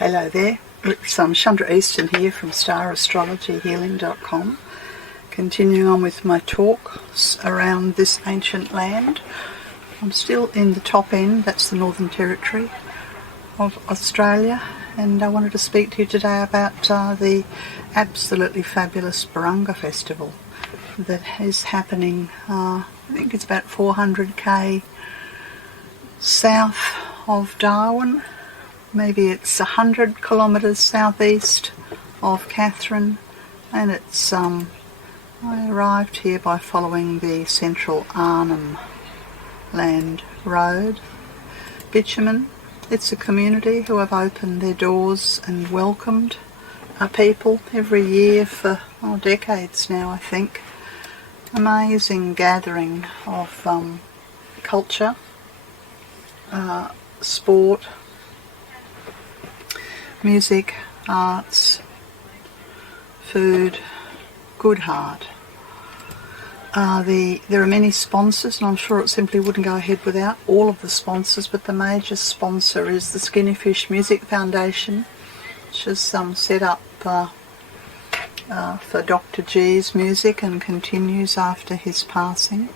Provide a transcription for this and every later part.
Hello there, it's Chandra Easton here from StarAstrologyHealing.com, continuing on with my talks around this ancient land. I'm still in the top end, that's the Northern Territory of Australia, and I wanted to speak to you today about the absolutely fabulous Barunga Festival that is happening, I think it's about 400k south of Darwin. Maybe it's 100 kilometres southeast of Katherine, and it's I arrived here by following the Central Arnhem Land Road. Bitumen, it's a community who have opened their doors and welcomed people every year for decades now, I think. Amazing gathering of culture, sport, music, arts, food, good heart. There are many sponsors, and I'm sure it simply wouldn't go ahead without all of the sponsors, but the major sponsor is the Skinny Fish Music Foundation, which is set up for Dr. G's music and continues after his passing.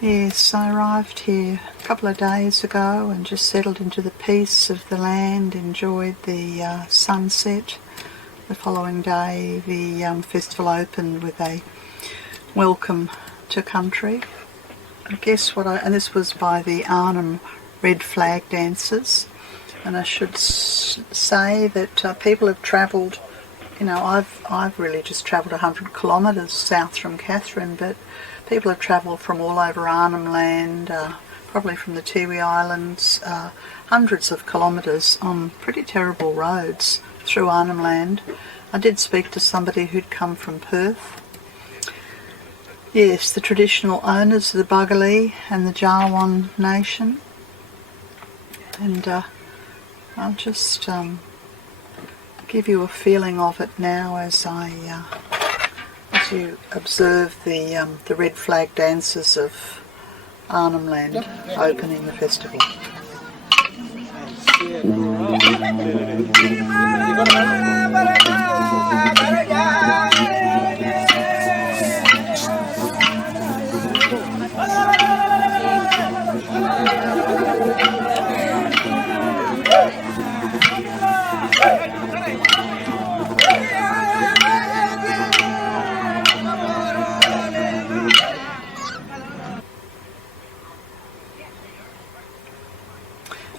Yes, I arrived here a couple of days ago and just settled into the peace of the land, enjoyed the sunset. The following day the festival opened with a welcome to country. I guess and this was by the Arnhem Red Flag Dancers, and I should say that people have travelled, I've really just travelled 100 kilometres south from Katherine, but people have travelled from all over Arnhem Land, probably from the Tiwi Islands, hundreds of kilometres on pretty terrible roads through Arnhem Land. I did speak to somebody who'd come from Perth. Yes, the traditional owners of the Bugalee and the Jawan Nation. And I'll just give you a feeling of it now as you observe the red flag dances of Arnhem Land opening the festival.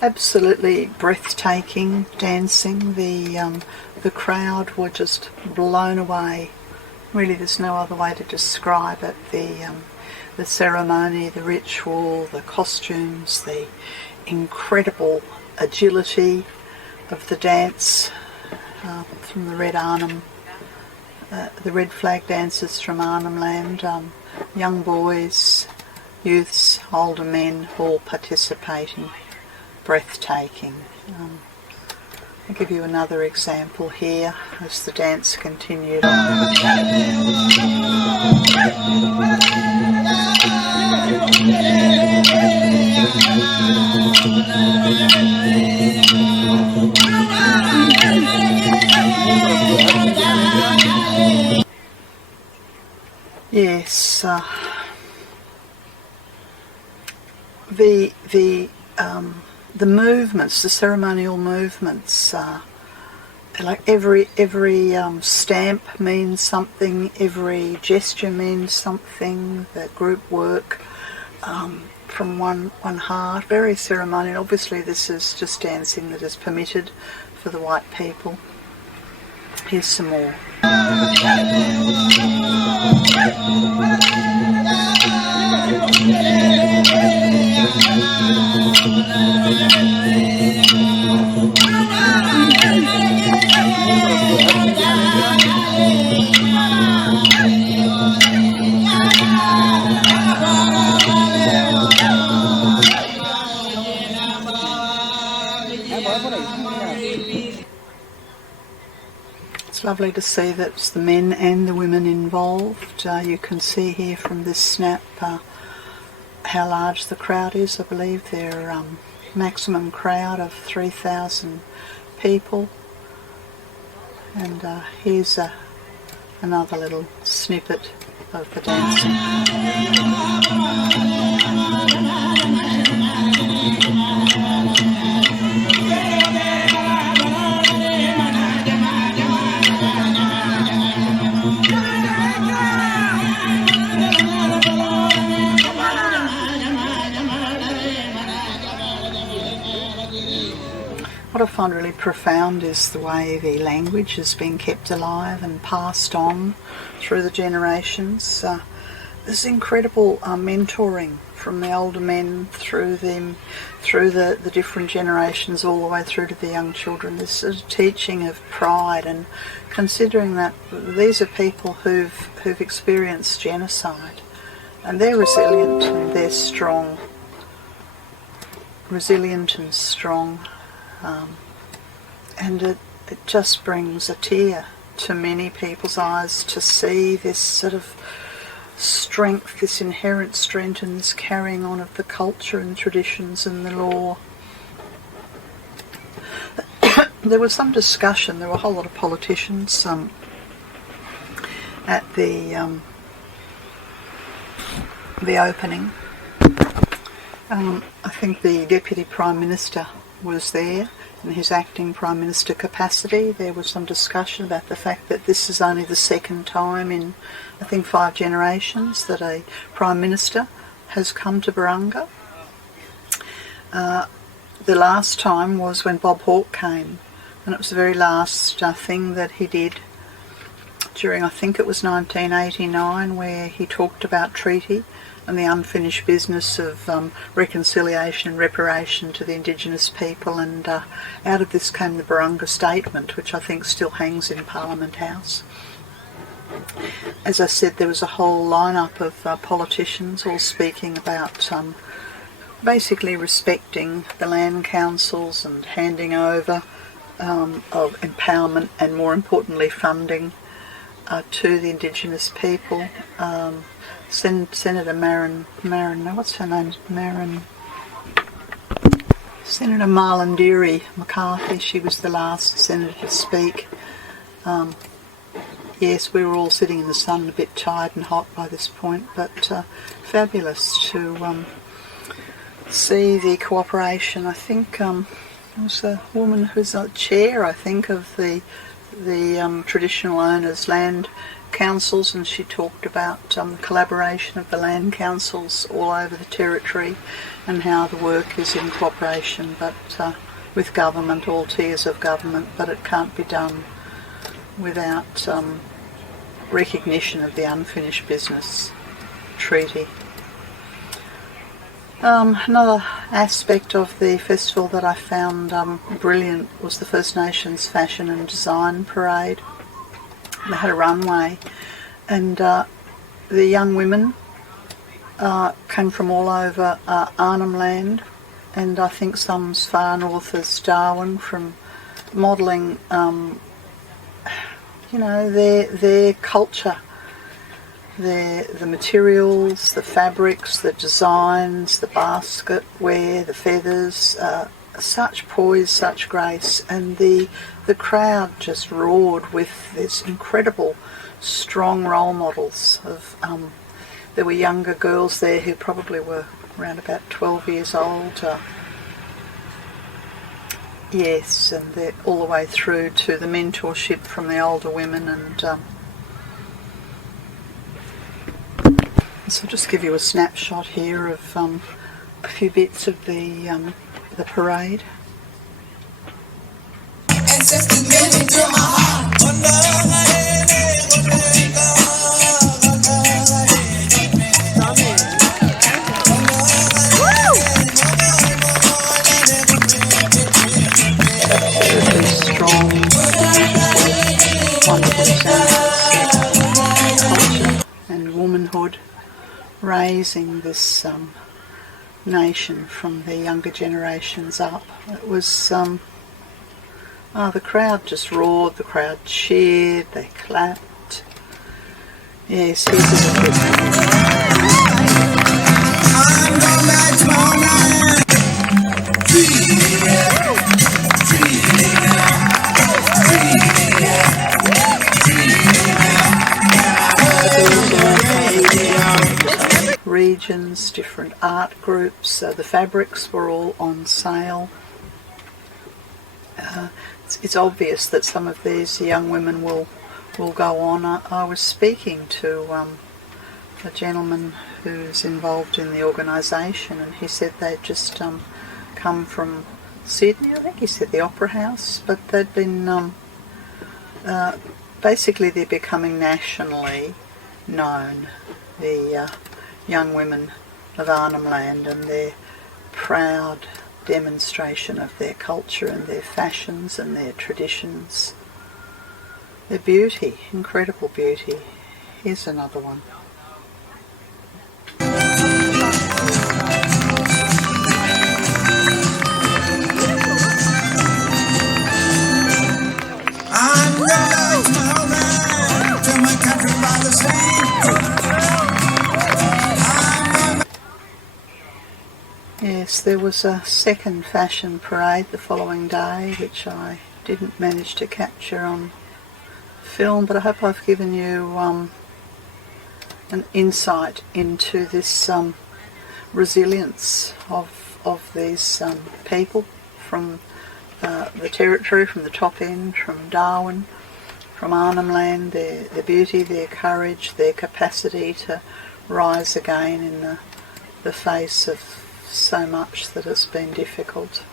Absolutely breathtaking dancing. The crowd were just blown away. Really, there's no other way to describe it. The ceremony, the ritual, the costumes, the incredible agility of the dance from the red flag dancers from Arnhem Land. Young boys, youths, older men, all participating. Breathtaking. I'll give you another example here as the dance continued on. Yes, the movements, the ceremonial movements, like every stamp means something, every gesture means something, the group work from one heart, very ceremonial. Obviously this is just dancing that is permitted for the white people. Here's some more. It's lovely to see that it's the men and the women involved. You can see here from this snap how large the crowd is. I believe there are maximum crowd of 3,000 people. And here's another little snippet of the dancing. What I find really profound is the way the language has been kept alive and passed on through the generations. There's incredible mentoring from the older men through the different generations all the way through to the young children. This sort of teaching of pride, and considering that these are people who've experienced genocide, and they're resilient and they're strong. Resilient and strong. And it just brings a tear to many people's eyes to see this sort of strength, this inherent strength, and this carrying on of the culture and traditions and the law. There was some discussion, there were a whole lot of politicians at the opening. I think the Deputy Prime Minister was there in his acting Prime Minister capacity. There was some discussion about the fact that this is only the second time in, I think, 5 generations that a Prime Minister has come to Barunga. The last time was when Bob Hawke came, and it was the very last thing that he did during, I think it was 1989, where he talked about treaty and the unfinished business of reconciliation and reparation to the Indigenous people, and out of this came the Barunga Statement, which I think still hangs in Parliament House. As I said, there was a whole lineup of politicians all speaking about basically respecting the land councils and handing over of empowerment and, more importantly, funding to the Indigenous people. Senator Senator Marlandiri McCarthy, she was the last senator to speak. Yes, we were all sitting in the sun, a bit tired and hot by this point, but fabulous to see the cooperation. I think there was a woman who's a chair, I think, of the traditional owners' land councils, and she talked about the collaboration of the land councils all over the territory and how the work is in cooperation but with government, all tiers of government, but it can't be done without recognition of the unfinished business treaty. Another aspect of the festival that I found brilliant was the First Nations Fashion and Design Parade. They had a runway, and the young women came from all over Arnhem Land, and I think some as far north as Darwin, from modelling, their culture, the materials, the fabrics, the designs, the basketware, the feathers. Such poise, such grace, and the crowd just roared with this incredible strong role models of there were younger girls there who probably were around about 12 years old, yes, and they're all the way through to the mentorship from the older women. And so I'll just give you a snapshot here of a few bits of the parade. Really strong, wonderful culture and womanhood, raising this nation from the younger generations up. It was the crowd just roared, the crowd cheered, they clapped. Yes, here's a little bit. art groups. The fabrics were all on sale. It's obvious that some of these young women will go on. I was speaking to a gentleman who's involved in the organisation, and he said they'd just come from Sydney. I think he said the Opera House, but they'd been basically they're becoming nationally known, the young women of Arnhem Land, and their proud demonstration of their culture and their fashions and their traditions. Their beauty, incredible beauty. Here's another one. Yes, there was a second fashion parade the following day, which I didn't manage to capture on film, but I hope I've given you an insight into this resilience of these people from the territory, from the top end, from Darwin, from Arnhem Land, their beauty, their courage, their capacity to rise again in the face of so much that has been difficult.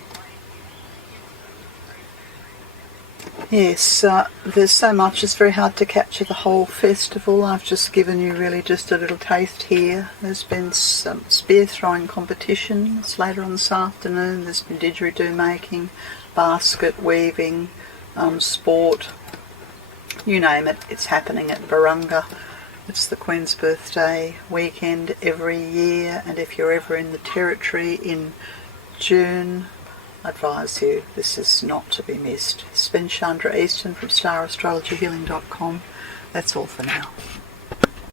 Yes, there's so much, it's very hard to capture the whole festival. I've just given you really just a little taste here. There's been some spear throwing competitions later on this afternoon. There's been didgeridoo making, basket weaving, sport, you name it, it's happening at Barunga. It's the Queen's birthday weekend every year, and if you're ever in the territory in June, I advise you this is not to be missed. It's been Chandra Easton from StarAstrologyHealing.com. That's all for now.